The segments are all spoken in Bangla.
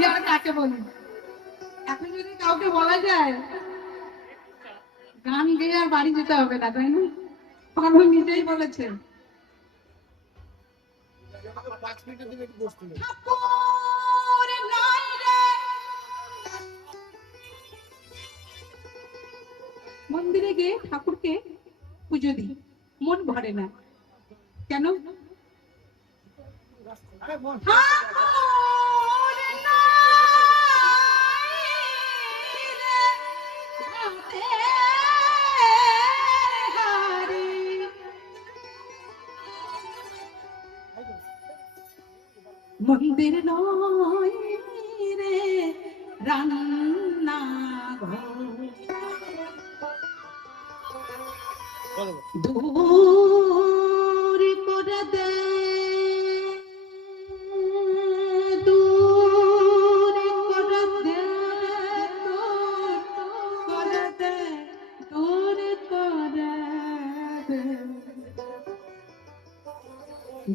আমি আর কাকে বলি? এখন যদি কাউকে বলা যায় গান গেয়ে আর বাড়ি যেতে হবে না, তাই না? পাগল নিজেই বলেছে। মন্দিরে গিয়ে ঠাকুরকে পুজো দিই, মন ভরে না কেন? মন্দির নয় রে রান্না দূর করে দে, দূর করে দে, করে দে, দূর করে দে,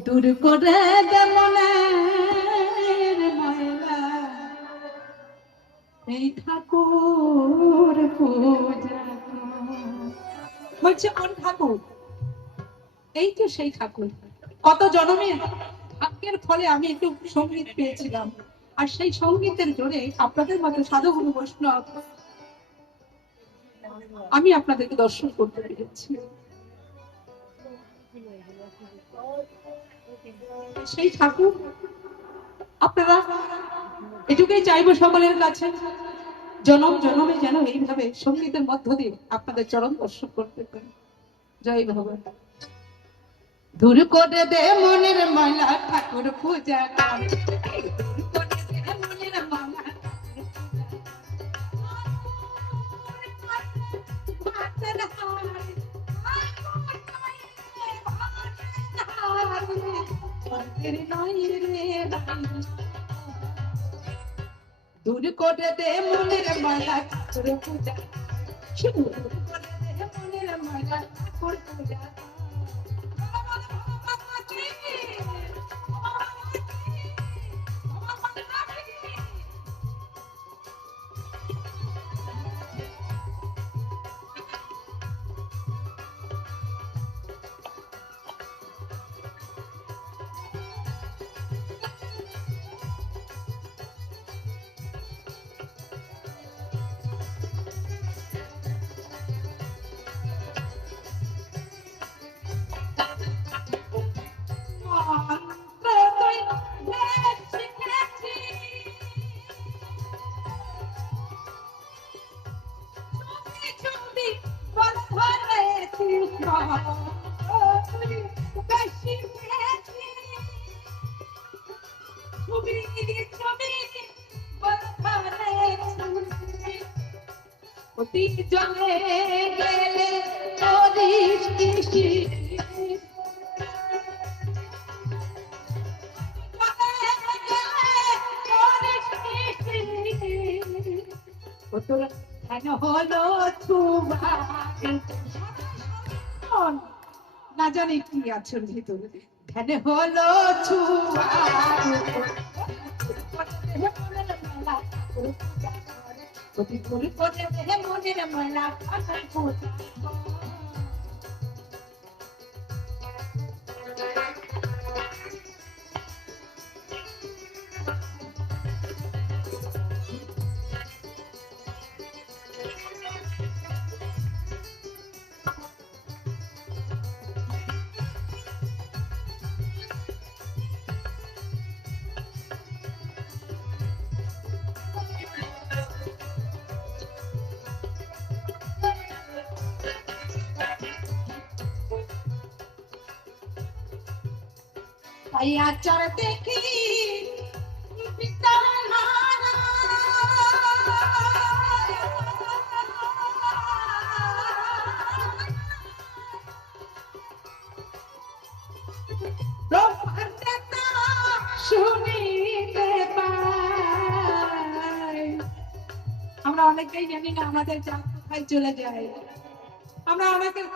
দূর করে দে মনের ময়লা, এই ঠাকুর পূজা বলছে। কোন ঠাকুর? এই তো সেই ঠাকুর। কত জন্মের ভাগ্যের ফলে আমি একটু সঙ্গীত পেয়েছিলাম, আর সেই সঙ্গীতের জোরে আপনাদের মতো সাধুগুরু বৈষ্ণব আমি আপনাদেরকে দর্শন করতে পেরেছি। সেই ঠাকুর আপনারা এটুকুই চাইবো সকলের কাছে, জনম জনমে যেন এইভাবে সঙ্গীতের মধ্য দিয়ে আপনাদের চরণ দর্শন করতে পারি। জয় ভগবান। দূর করে দে মনের ময়লা ঠাকুর পূজা কর, দূর করে দে মনের ময়লা দূর করে দে মনের ময়লা ঠাকুর পূজা, দূর করে দে মনের ময়লা ঠাকুর পূজা। জলে গেলে করিস কৃষি, হলো না জানি কি আছো ভিতরে, ধ্যান হলো ছুয়া মনের মেলা। আচার দেখি আমরা অনেকেই জানি না আমাদের জাত কোথায় চলে যায়। আমরা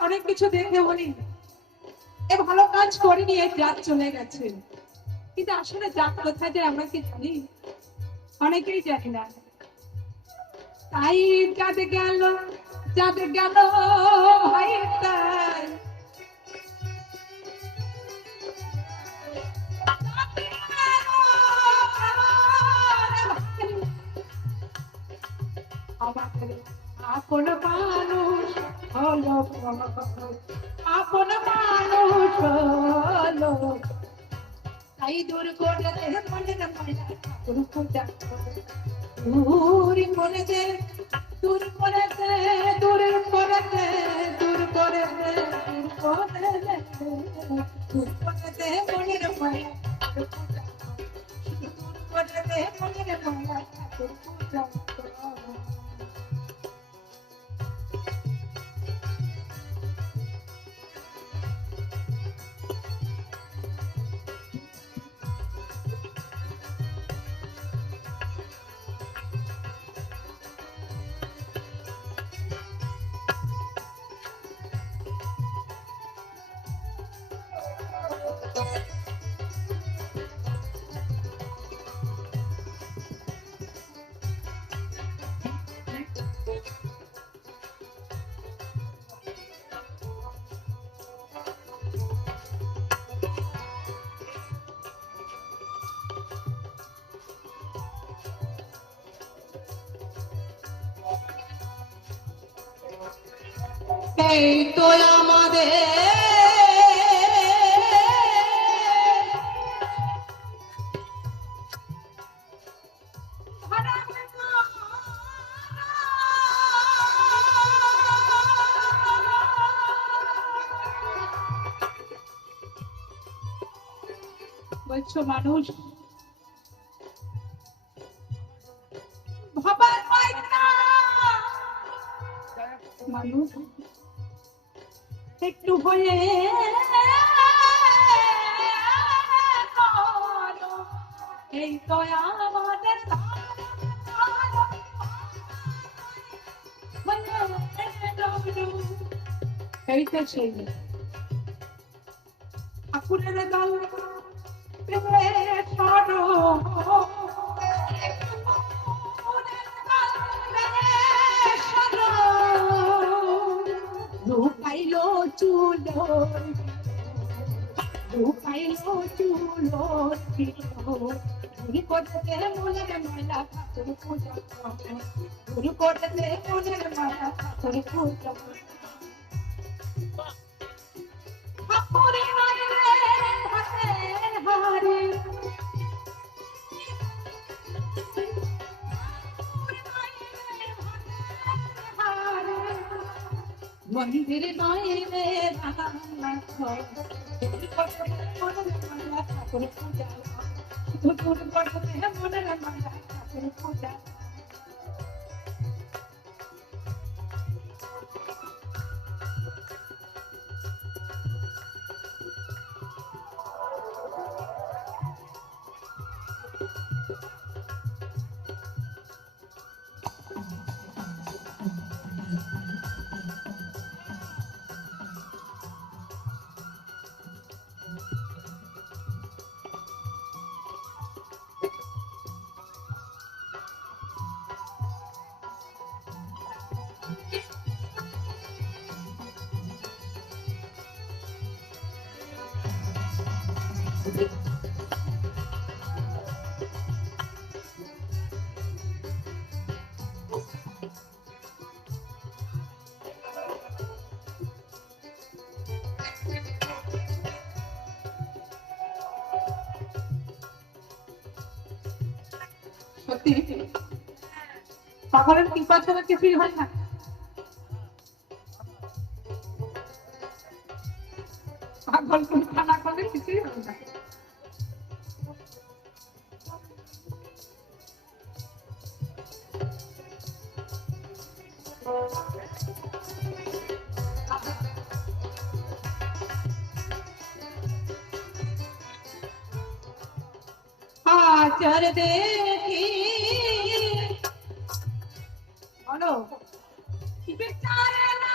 অনেক কিছু দেখে বলি এ ভালো কাজ করিনি, এর জাত চলে গেছে, কিন্তু আসলে জাত কোথায় যায় আমরা কি জানি? অনেকেই জানি না। তাই চাঁদ গেল ভাই তাই আমাদের আপন মানুষ হলো, আপন মানুষ হলো, তাই দূর করে দে মনের মায়া ঠাকুর পূজা দূর করে দে, দূর করে দে, দূর করে দে, দূর করে দে, দূর করে দে, দূর করে দে মনের মায়া ঠাকুর পূজা, দূর করে দে মনের মায়া ঠাকুর পূজা। এই তো আমাদের বলছো মানুষ ভাবার পায় না, মানুষ একটু হয়ে এই তো আমাদের এই তো সেই ঠাকুরের দল পাইলো চুলো, পাইলো চুলো করতে মনের মায়া ঠাকুর পূজা, করতে মনের মায়া ঠাকুর পূজা। ঠাকুরে হারে মন্দির নয় রে ঠাকুর পূজা, মনের মায়া ঠাকুর পূজা। সত্যি পাগলের কৃপা ছাড়া কিছুই হয় না। পাগল কৃপা না করলে কিছুই হয় না। আচার দেখি বলো বিচারে না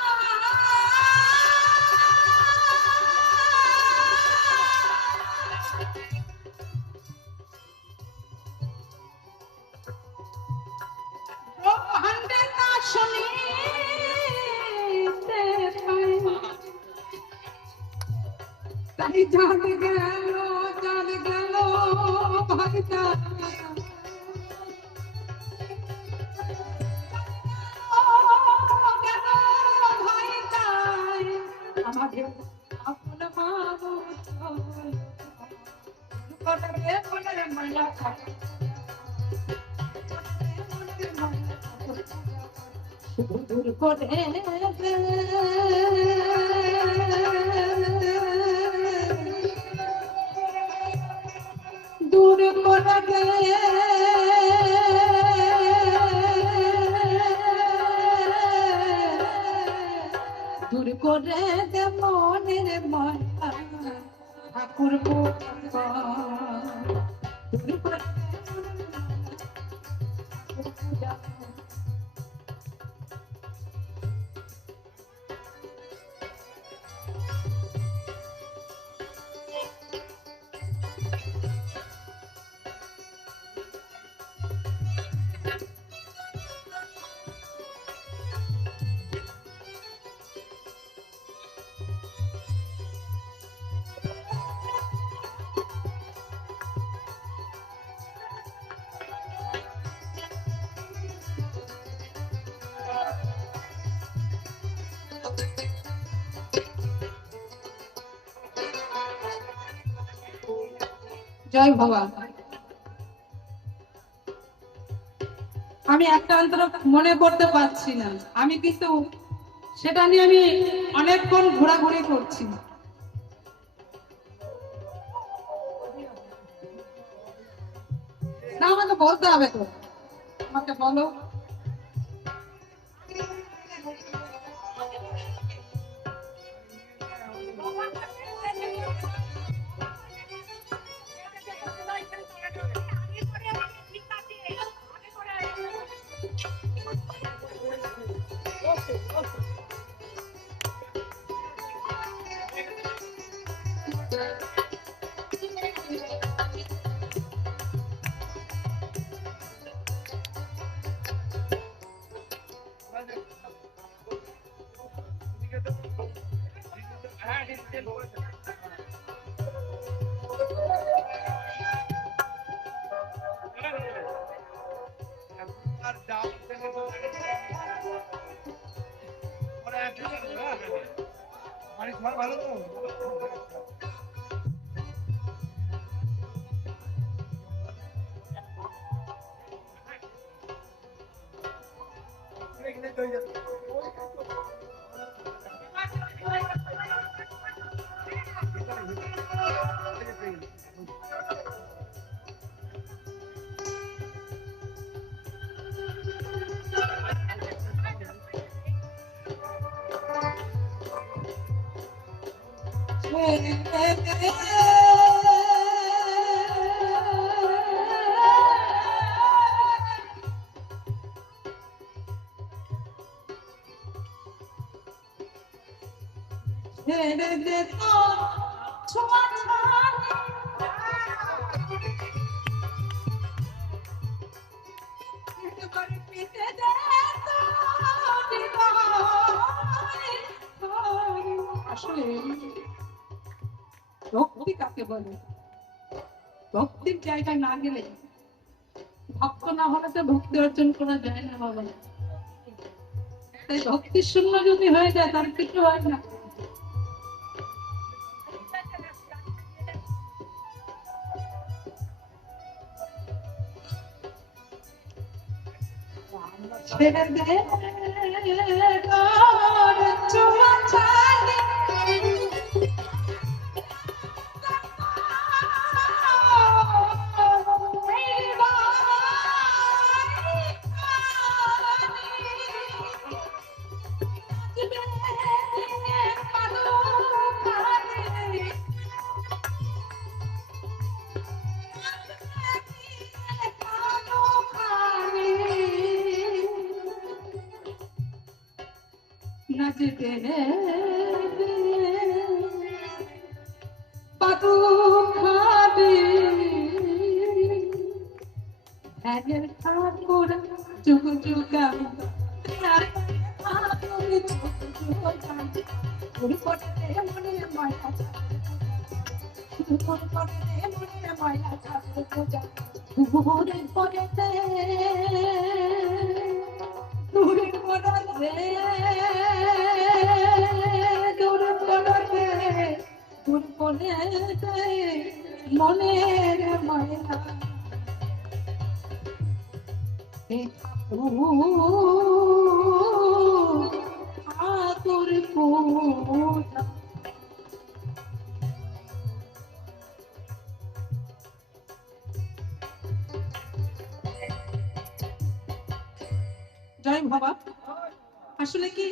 এই চাঁদ গেল ভাই চাঁদ আমাকে আপন মায়া দূর করে দূর করে দূর করে দে মনের মায়া ঠাকুর দূর করে জয় ভগবান। আমি একটা অন্তর মনে করতে পারছি না, আমি কিন্তু সেটা নিয়ে আমি অনেকক্ষণ ঘোরাঘুরি করছি। না আমাকে বলতে হবে তো, আমাকে বলো। ভালো তো আসলে ভক্তি কাকে বলে? ভক্তির জায়গায় না গেলে, ভক্ত না হলে তো ভক্তি অর্জন করা যায় না বাবা। তাই ভক্তি শূন্য যদি হয়ে যায় তার কিছু হয় না। ছেড়ে দে চুয়া ছাড়ি नचते पातू खाबे भजन ठाकुर चुक चुका ठाकुर चुक चुका गुरु कोटे मने माया দূর করে মনের মায়া ঠাকুর পূজা দূরের পরেতে দূরের পরেতে দূর পরেতে দূর পরেতে মনের মায়া এই ঠাকুর পূজা। জয় বাবা, আসলে কি